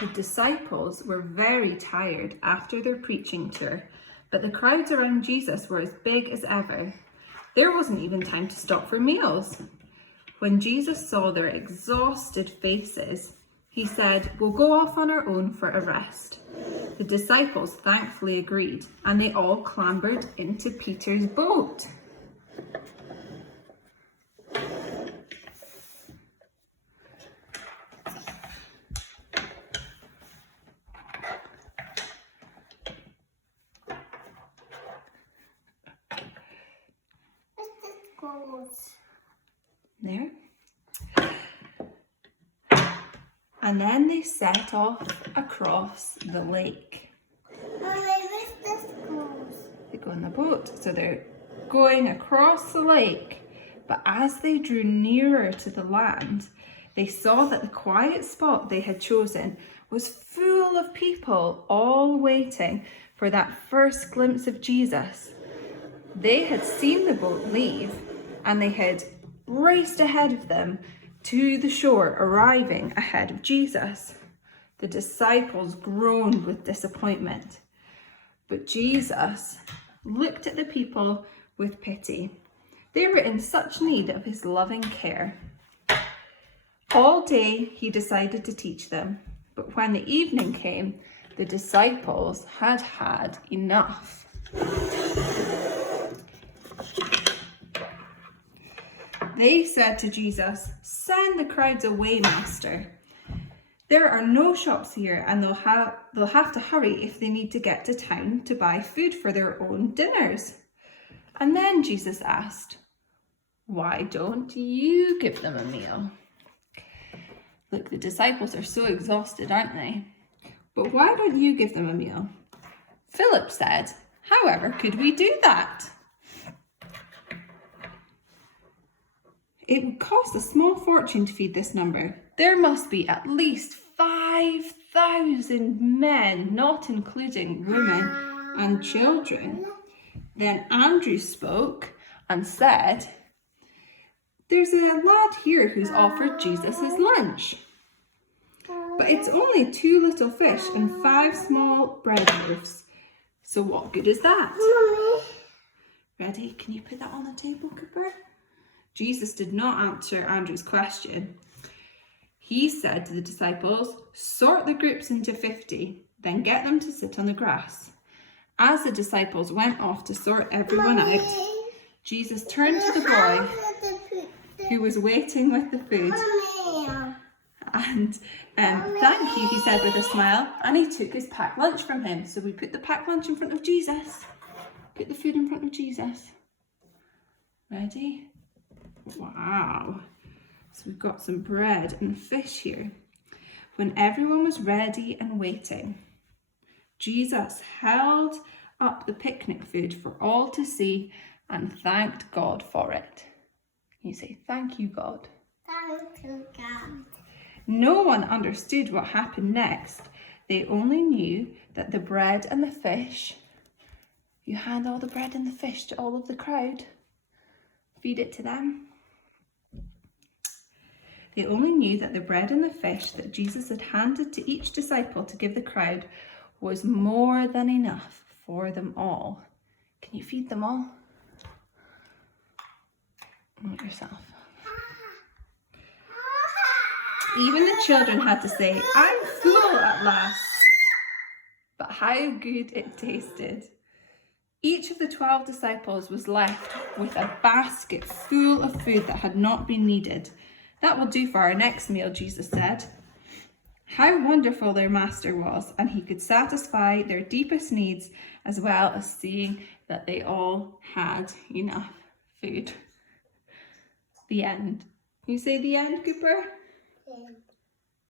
The disciples were very tired after their preaching tour, but the crowds around Jesus were as big as ever. There wasn't even time to stop for meals. When Jesus saw their exhausted faces, he said, "We'll go off on our own for a rest." The disciples thankfully agreed, and they all clambered into Peter's boat. There. And then they set off across the lake. They go on the boat, so they're going across the lake. But as they drew nearer to the land, they saw that the quiet spot they had chosen was full of people, all waiting for that first glimpse of Jesus. They had seen the boat leave, and they had raced ahead of them to the shore, arriving ahead of Jesus. The disciples groaned with disappointment, but Jesus looked at the people with pity. They were in such need of his loving care. All day he decided to teach them, but when the evening came, the disciples had had enough. They said to Jesus, "Send the crowds away, Master. There are no shops here, and they'll have to hurry if they need to get to town to buy food for their own dinners." And then Jesus asked, "Why don't you give them a meal?" Look, the disciples are so exhausted, aren't they? But why don't you give them a meal? Philip said, "However could we do that?" It would cost a small fortune to feed this number. There must be at least 5,000 men, not including women and children. Then Andrew spoke and said, "There's a lad here who's offered Jesus his lunch. But it's only 2 little fish and 5 small bread loaves. So what good is that?" Mommy. Ready? Can you put that on the table, Cooper? Jesus did not answer Andrew's question. He said to the disciples, "Sort the groups into 50, then get them to sit on the grass." As the disciples went off to sort everyone out, Jesus turned to the boy who was waiting with the food. And "Thank you," he said with a smile, and he took his packed lunch from him. So we put the packed lunch in front of Jesus. Put the food in front of Jesus. Ready? Wow. So we've got some bread and fish here. When everyone was ready and waiting, Jesus held up the picnic food for all to see and thanked God for it. You say, "Thank you, God." Thank you, God. No one understood what happened next. They only knew that the bread and the fish, you hand all the bread and the fish to all of the crowd, feed it to them. They only knew that the bread and the fish that Jesus had handed to each disciple to give the crowd was more than enough for them all. Can you feed them all? Not yourself. Even the children had to say, "I'm full at last." But how good it tasted. Each of the 12 disciples was left with a basket full of food that had not been needed. "That will do for our next meal," Jesus said. How wonderful their master was, and he could satisfy their deepest needs as well as seeing that they all had enough food. The end. You say the end, Cooper? Yeah.